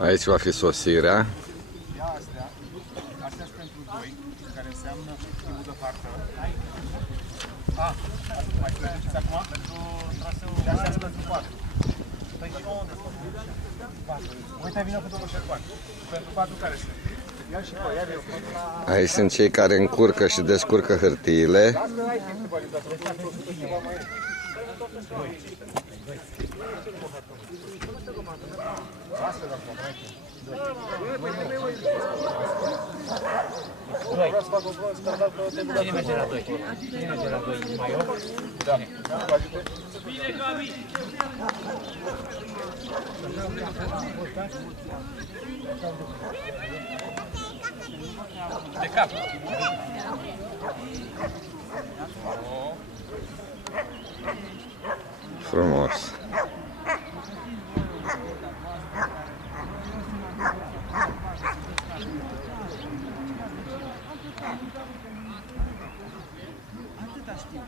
Aici va fi sosirea. Astea sunt pentru 2, care înseamnă timpul de hartă. Mai plătiți acum? Pentru traseul. Și astea sunt pentru 4. Păi și unde sunt? 4. Uite, vină cu domnul Șerban. Pentru 4 care sunt? Ia și pe, ia-mi eu. Aici sunt cei care încurcă și descurcă hârtiile. Cine merge la 2? Cine merge la 2? Mai eu? Da. Bine, Gabi! De cap! Frumos. Atâta știu.